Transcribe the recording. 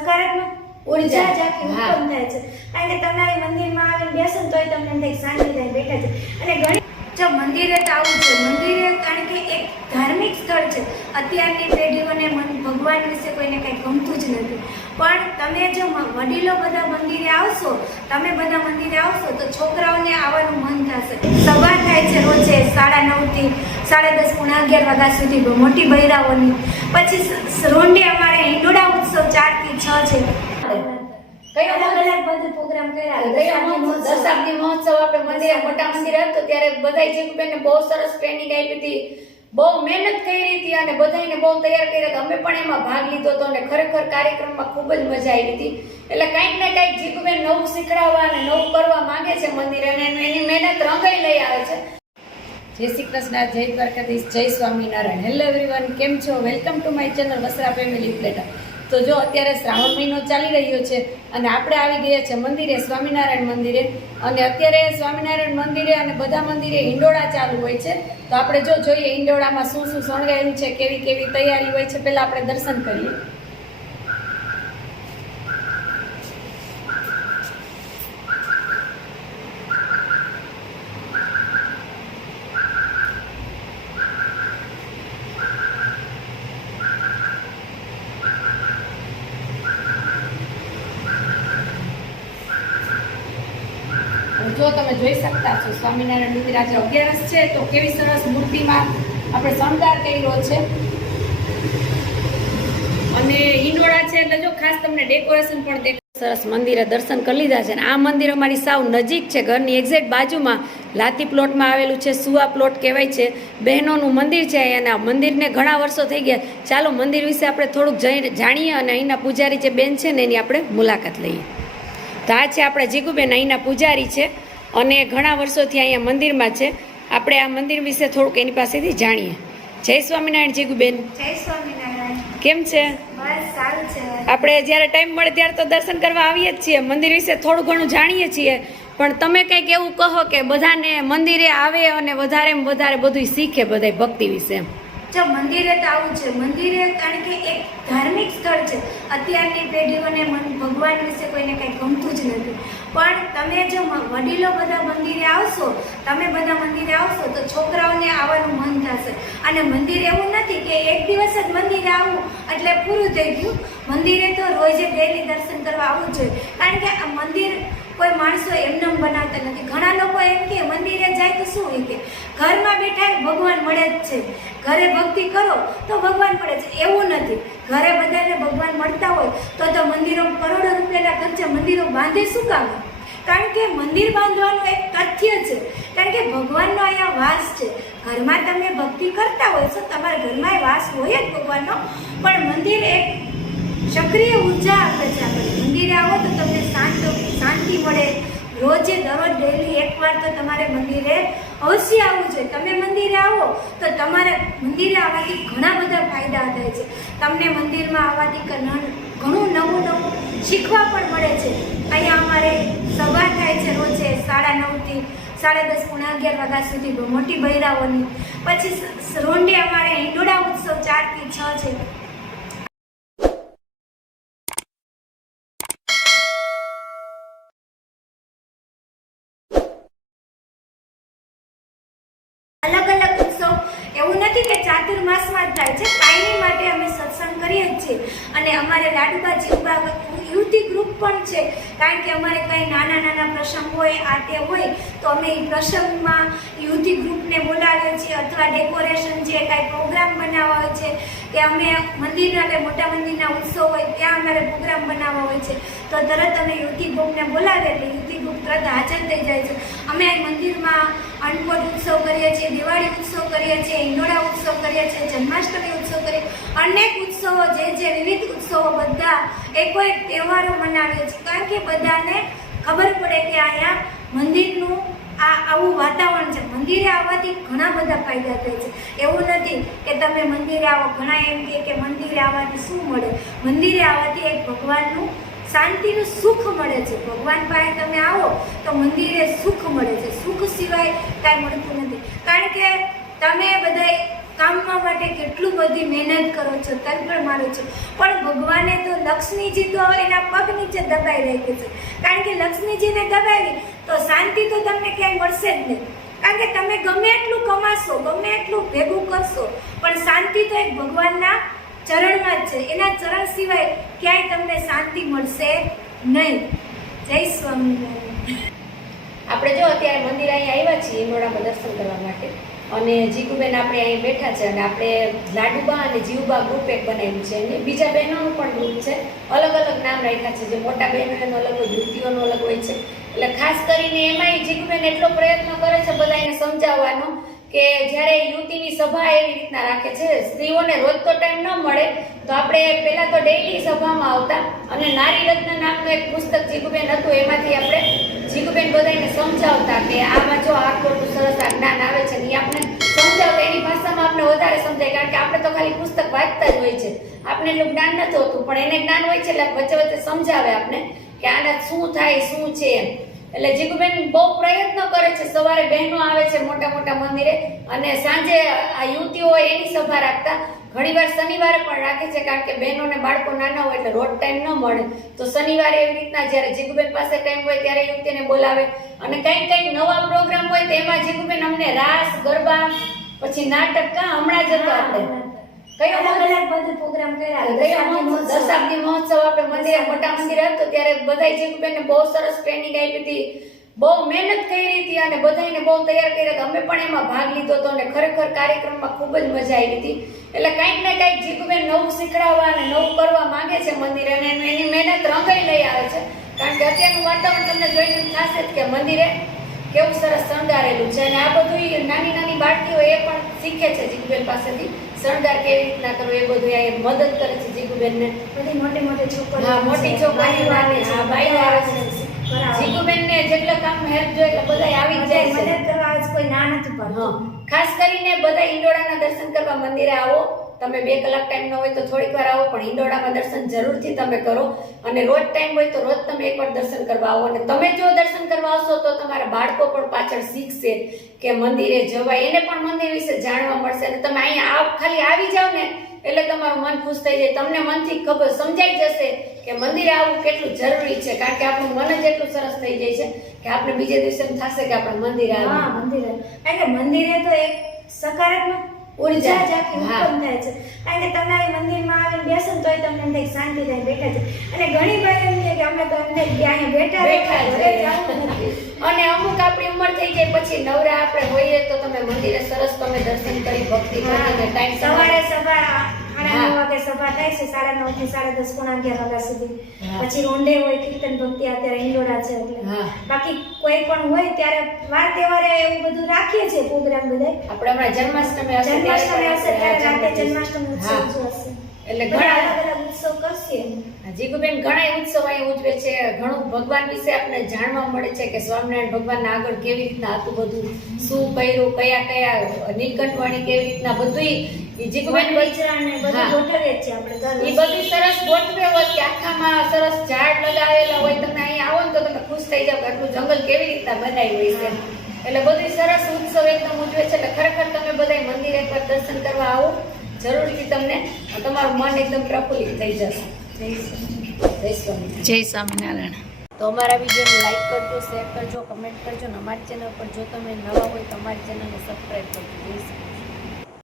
સકારાત્મક ઊર્જા. ઊર્જા જ આખી ઉત્પન્ન થાય છે. કારણ કે તમે આવી મંદિરમાં આવીને બેસો ને તોય તમને એમ થાય શાંતિ થાય બેઠા છે. અને ઘણી જો મંદિરે તો આવું છે મંદિરે કારણ કે એક ધાર્મિક સ્થળ છે. અત્યારની પેઢીઓને મન- ભગવાન વિશે કોઈને કંઈ ગમતું જ નથી. પણ તમે જો વડીલો બધા મંદિરે આવશો તમે બધા મંદિરે આવશો તો છોકરાઓને આવવાનું મન થશે. સભા થાય છે રોજે સાડા નવથી સાડા દસ પૂણા અગિયાર વાગ્યા સુધી મોટી બૈરાઓની. પછી સ- અમારે હિંડોળા ઉત્સવ ચારથી છ છે. કયો અલગ અલગ પ્રોગ્રામ કર્યા ગયા મહોત્સવ, દશાબ્દી મહોત્સવ આપણે મંદિરે મોટા મંદિર હતો ત્યારે બધાય જીગુબેનને બહુ સરસ ટ્રેનિંગ આપી હતી. બહુ મહેનત કરી હતી અને બધાયને બહુ તૈયાર કર્યા હતા. અમે પણ એમાં ભાગ લીધો હતો અને ખરેખર કાર્યક્રમમાં ખૂબ જ મજા આવી હતી. એટલે કંઈક ને કંઈક જીગુબેન નવું શીખડાવવા અને નવું કરવા માંગે છે મંદિર અને એની મહેનત રંગાઈ લઈ આવે છે. જય શ્રી કૃષ્ણ જય દ્વારકાધીશ જય સ્વામિનારાયણ. હેલો એવરીવન કેમ છો? Welcome to my channel Vasra family platter તો જો અત્યારે શ્રાવણ મહિનો ચાલી રહ્યો છે અને આપણે આવી ગયા છે મંદિરે, સ્વામિનારાયણ મંદિરે. અને અત્યારે સ્વામિનારાયણ મંદિરે અને બધા મંદિરે હિંડોળા ચાલુ હોય છે. તો આપણે જો જોઈએ હિંડોળામાં શું શું શણગાયું છે, કેવી કેવી તૈયારી હોય છે, પહેલાં આપણે દર્શન કરીએ. જો તમે જોઈ શકતા છો, સ્વામિનારાયણ મંદિર આજે અગિયારસ છે, તો કેવી સરસ મૂર્તિમાં આપણે શણગાર કર્યો છે. અને હિંડોળા છે, એટલે જો ખાસ તમને ડેકોરેશન પણ દેખાય. સરસ મંદિરે દર્શન કરી લીધા છે અને આ મંદિર અમારી સાવ નજીક છે, ઘરની એક્ઝેક્ટ બાજુમાં લાતી પ્લોટમાં આવેલું છે, સુવા પ્લોટ કહેવાય છે. બહેનોનું મંદિર છે અને મંદિરને ઘણા વર્ષો થઈ ગયા. ચાલો મંદિર વિશે આપણે થોડુંક જાણીએ અને અહીંના પૂજારી જે બેન છે ને એની આપણે મુલાકાત લઈએ. તો આ છે આપણા જીગુબેન, અહીંના પૂજારી છે. અને ઘણા વર્ષોથી અહીંયા મંદિરમાં છે. આપણે આ મંદિર વિશે થોડુંક એની પાસેથી જાણીએ. જય સ્વામિનારાયણ જીગુબેન જય સ્વામિનારાયણ. કેમ છે? સારું છે. આપણે જ્યારે ટાઈમ મળે ત્યારે તો દર્શન કરવા આવીએ જ છીએ. મંદિર વિશે થોડું ઘણું જાણીએ છીએ. પણ તમે કંઈક એવું કહો કે બધાને મંદિરે આવે અને વધારે વધારે બધું શીખે બધાય ભક્તિ વિશે. એમ જો મંદિરે તો આવું છે. મંદિરે કારણ કે એક ધાર્મિક સ્થળ છે. અત્યારની પેઢીઓને ભગવાન વિશે કોઈને કંઈ ગમતું જ નથી. પણ તમે જો વડીલો બધા મંદિરે આવશો, તમે બધા મંદિરે આવશો, તો છોકરાઓને આવવાનું મન થશે. અને મંદિર એવું નથી કે એક દિવસ જ મંદિરે આવવું એટલે પૂરું થઈ ગયું. મંદિરે તો રોજે ડેલી દર્શન કરવા આવવું જોઈએ. કારણ કે આ મંદિર કોઈ માણસો એમનેમ બનાવતા નથી. ઘણા લોકો એમ કે, મંદિરે જાય તો શું હોય કે? ઘરમાં બેઠા ભગવાન મળે જ છે. ઘરે ભક્તિ કરો તો ભગવાન મળે છે. એવું નથી. ઘરે બધાને ભગવાન મળતા હોય તો તો મંદિરો કરોડો રૂપિયાના ખર્ચે મંદિરો બાંધે શું કામ? કારણ કે મંદિર બાંધવાનું એક તથ્ય છે. કારણ કે ભગવાનનો અહીંયા વાસ છે. ઘરમાં તમે ભક્તિ કરતા હોય તો તમારા ઘરમાં વાસ હોય જ ભગવાનનો. પણ મંદિર એક સક્રિય ઊર્જા આપે છે. આપણે મંદિરે આવો તો તમને શાંત મળે. રોજે દરરોજ ડેલી એકવાર તો તમારે મંદિરે અવશ્ય આવવું જોઈએ. તમે મંદિરે આવો તો તમારે મંદિરે આવવાથી ઘણા બધા ફાયદા થાય છે. તમને મંદિરમાં આવવાથી ઘણું નવું નવું શીખવા પણ મળે છે. અહીંયા અમારે સભા થાય છે રોજે સાડા નવથી સાડા દસ પૂણા અગિયાર વાગ્યા સુધી મોટી બૈરાઓની. પછી સ- અમારે હિંડોળા ઉત્સવ ચારથી છ છે અલગ અલગ ઉત્સવ એવું નથી કે ચાતુર્માસમાં જ થાય છે. કાયમી માટે અમે સત્સંગ કરીએ જ છીએ. અને અમારે લાડુબા જીવબા યુવતી ગ્રુપ પણ છે. કારણ કે અમારે કંઈ નાના નાના પ્રસંગ હોય, આ તે હોય, તો અમે એ પ્રસંગમાં યુવતી ગ્રુપને બોલાવીએ છીએ અથવા ડેકોરેશન છે કાંઈ પ્રોગ્રામ બનાવવા હોય છે, કે અમે મંદિરના કે મોટા મંદિરના ઉત્સવ હોય, ત્યાં અમારે પ્રોગ્રામ બનાવવા હોય છે. તો તરત અમે યુવતી ગ્રુપને બોલાવીએ એટલે યુવતી ગ્રુપ તરત હાજર થઈ જાય છે. અમે મંદિરમાં અન્નકૂટ ઉત્સવ કરીએ છીએ, દિવાળી ઉત્સવ કરીએ છીએ, હિંડોળા ઉત્સવ કરીએ છીએ, જન્માષ્ટમી ઉત્સવ કરીએ અનેક ઉત્સવો જે જે વિવિધ ઉત્સવો બધા એકો એક તહેવારો મનાવીએ છીએ. કારણ કે બધાને ખબર પડે કે અહીંયા મંદિરનું આ આવું વાતાવરણ છે. મંદિરે આવવાથી ઘણા બધા ફાયદા થાય છે. એવું નથી કે તમે મંદિરે આવો. ઘણા એમ કહે કે મંદિરે આવવાથી શું મળે? મંદિરે આવવાથી એક ભગવાનનું શાંતિનું સુખ મળે છે. ભગવાન પાસે તમે આવો તો મંદિરે સુખ મળે છે. સુખ સિવાય કાંઈ મળતું નથી. કારણ કે તમે બધાય કામમાં માટે કેટલું બધી મહેનત કરો છો, તન મારો છો. પણ ભગવાને તો લક્ષ્મીજી તો એના પગ નીચે દબાઈ રાખી છે. કારણ કે લક્ષ્મીજીને દબાવી તો શાંતિ તો તમને ક્યાંય મળશે જ નહીં. કારણ કે તમે ગમે એટલું કમાશો, ગમે એટલું ભેગું કરશો, પણ શાંતિ તો એક ભગવાનના ચરણમાં જ છે. એના ચરણ સિવાય ક્યાંય તમને શાંતિ મળશે નહીં. જય સ્વામિનારાયણ. આપણે જો અત્યારે મંદિર અહીંયા આવ્યા છીએ ઈંડોળામાં દર્શન કરવા માટે. અને જીગુબેન આપણે અહીં બેઠા છે અને આપણે લાડુબા અને જીવબા ગ્રુપ એક બનાવ્યું છે અને બીજા બહેનોનું પણ ગ્રુપ છે. અલગ અલગ નામ રાખ્યા છે. જે મોટા બહેનો એનો અલગ હોય યુવતીઓનો અલગ હોય છે. એટલે ખાસ કરીને એમાંય જીગુબેન એટલો પ્રયત્ન કરે છે બધાને સમજાવવાનો કે જ્યારે યુવતીની સભા એવી રીતના રાખે છે, સ્ત્રીઓને રોજ તો ટાઈમ ન મળે, તો આપણે પહેલાં તો ડેઇલી સભામાં આવતા અને નારી રત્ન નામનું એક પુસ્તક જીગુબેન હતું, એમાંથી આપણે જીગુબેન બધાને સમજાવતા કે આમાં જો આટલું આટલું સરસ આ જ્ઞાન આવે છે ને ઈ આપણે સમજાવતા એની ભાષામાં આપણે વધારે સમજાય કારણ કે આપણે તો ખાલી પુસ્તક વાંચતા જ હોય છે. આપણે એટલું જ્ઞાન નથી હોતું પણ એને જ્ઞાન હોય છે એટલે વચ્ચે વચ્ચે સમજાવે આપણે કે આના શું થાય શું છે એટલે જીગુબેન બહુ પ્રયત્ન કરે છે. સવારે બહેનો આવે છે મોટા મોટા મંદિરે અને સાંજે આ યુવતીઓ હોય એની સભા રાખતા. ઘણીવાર શનિવારે પણ રાખે છે કારણ કે બહેનોને બાળકો નાના હોય એટલે રોજ ટાઈમ ન મળે. તો શનિવારે એવી રીતના જ્યારે જીગુબેન પાસે ટાઈમ હોય ત્યારે યુવતીને બોલાવે. અને કંઈક કંઈક નવા પ્રોગ્રામ હોય તો એમાં જીગુબેન અમને રાસ ગરબા પછી નાટક કા હમણાં જ હતા આપણે. કયો અલગ અલગ પ્રોગ્રામ કર્યા? ગયા દશાબ્દી મહોત્સવ. આપણે મંદિરે મોટા મંદિરે હતો ત્યારે બધાય જીગુબેનને બહુ સરસ ટ્રેનિંગ આપી હતી. બહુ મહેનત કરી હતી અને બધાયને બહુ તૈયાર કર્યા હતા. અમે પણ એમાં ભાગ લીધો હતો અને ખરેખર કાર્યક્રમમાં ખૂબ જ મજા આવી હતી. એટલે કાંઈક ને કંઈક જીગુબેન નવું શીખડાવવા અને નવું કરવા માંગે છે મંદિરે અને એનું- મહેનત રંગાઈ લઈ આવે છે. કારણ કે અત્યારનું વાતાવરણ તમને જોઈને થશે જ કે મંદિરે કેવું સરસ શણગારેલું છે. અને આ બધું નાની નાની બાળકીઓ એ પણ શીખે છે જીગુબેન પાસેથી. શણગાર કેવી રીતના કરવો એ બધું આ મદદ કરે છે જીગુબેનને. બધી મોટી મોટી છોકરી હા, મોટી છોકરી આવે છે, હા, બાઈઓ આવે છે. જીગુબેનને જેટલા કામ હેલ્પ જોઈએ એટલે બધા આવી જ જાય છે. મદદ કરવા કોઈ ના નથી પણ ખાસ કરીને બધા ઈંડોળાના દર્શન કરવા મંદિરે આવો. તમે બે કલાક ટાઈમ ન હોય તો થોડીક વાર આવો, પણ હિંડોળામાં દર્શન જરૂરથી તમે કરો. અને રોજ ટાઈમ હોય તો રોજ તમે એકવાર દર્શન કરવા આવો. અને તમે જો દર્શન કરવા આવશો તો તમારા બાળકો પણ પાછળ શીખશે કે મંદિરે જવાય. એને પણ મંદિર વિશે જાણવા મળશે. અને તમે અહીંયા આ ખાલી આવી જાવ ને, એટલે તમારું મન ખુશ થઈ જાય. તમને મનથી ખબર સમજાઈ જશે કે મંદિરે આવવું કેટલું જરૂરી છે. કારણ કે આપણું મન જ એટલું સરસ થઈ જાય છે કે આપણે બીજે દિવસે એમ થશે કે આપણે મંદિરે હા આવ્યા મંદિરે. એટલે મંદિરે તો એક સકારાત્મક ઊર્જા જ આખી ઉત્પન્ન થાય છે. કારણ કે તમે આ મંદિરમાં આવીને બેસો ને તોય તમને એમ થાય શાંતિ થાય બેઠા છે. અને ઘણી વાર એમ થાય કે અમે તો એમ થાય કે અહીંયા બેઠા બેઠા છે. નથી. અને અમુક આપણી ઉંમર થઈ જાય પછી નવરા આપણે હોઈએ તો તમે મંદિરે સરસ તમે દર્શન કરી ભક્તિ કરીને ટાઈમ સવારે સભા સાડા નવ વાગે સભા થાય છે સાડા નવથી સાડા દસ પોણા અગિયાર વાગ્યા સુધી. પછી રોંડે હોય કીર્તન ભક્તિ અત્યારે ઈંડોળા છે એટલે. બાકી કોઈ પણ હોય ત્યારે વાર તહેવારે એવું બધું રાખીએ છીએ પ્રોગ્રામ બધા આપણે હમણાં જન્માષ્ટમી આવશે ત્યારે રાતે જન્માષ્ટમી. ઉત્સવ હા. એટલે ઘણા ઉત્સવ કરશે. જીગુબેન ઘણા ઉત્સવ અહીં ઉજવે છે. ઘણું ભગવાન વિશે આપણને જાણવા મળે છે કે સ્વામિનારાયણ ભગવાનના આગળ કેવી રીતના હતું બધું? શું કર્યું? કયા કયા નીલકંઠવાણી કેવી રીતના બધું જીગુબેન વન વિચરણ ને બધું જ છીએ આપણે એ બધું સરસ ગોઠવે હોય કે આખામાં સરસ ઝાડ લગાવેલા હોય. તમે અહીં આવો ને તો તમે ખુશ થઈ જાવ આટલું જંગલ કેવી રીતના બનાવ્યું હોય છે. એટલે બધું સરસ ઉત્સવ એકદમ ઉજવે છે. એટલે ખરેખર તમે બધા મંદિર એકવાર દર્શન કરવા આવો. જરૂરથી તમને. તમારું મન એકદમ પ્રફુલ્લિત થઈ જશે. જય સ્વામી જય સ્વામિનારાયણ. તો અમારા વિડીયોને લાઇક કરજો શેર કરજો કમેન્ટ કરજો અને અમારી ચેનલ પર જો તમે નવા હોય તો અમારી ચેનલને સબસ્ક્રાઈબ કરજો. જય